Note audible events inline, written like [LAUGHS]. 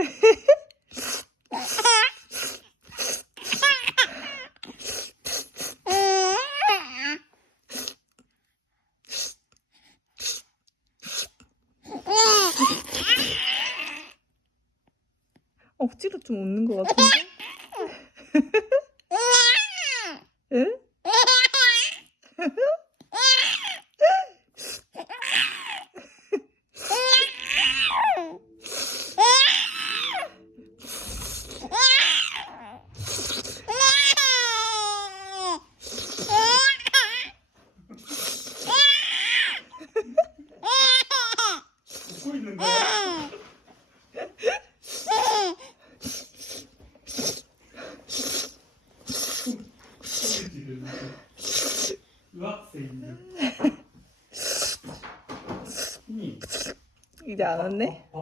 [LAUGHS] 억지로 좀 웃는 것 같은데? 있는 거야? 이 이제 안 왔네?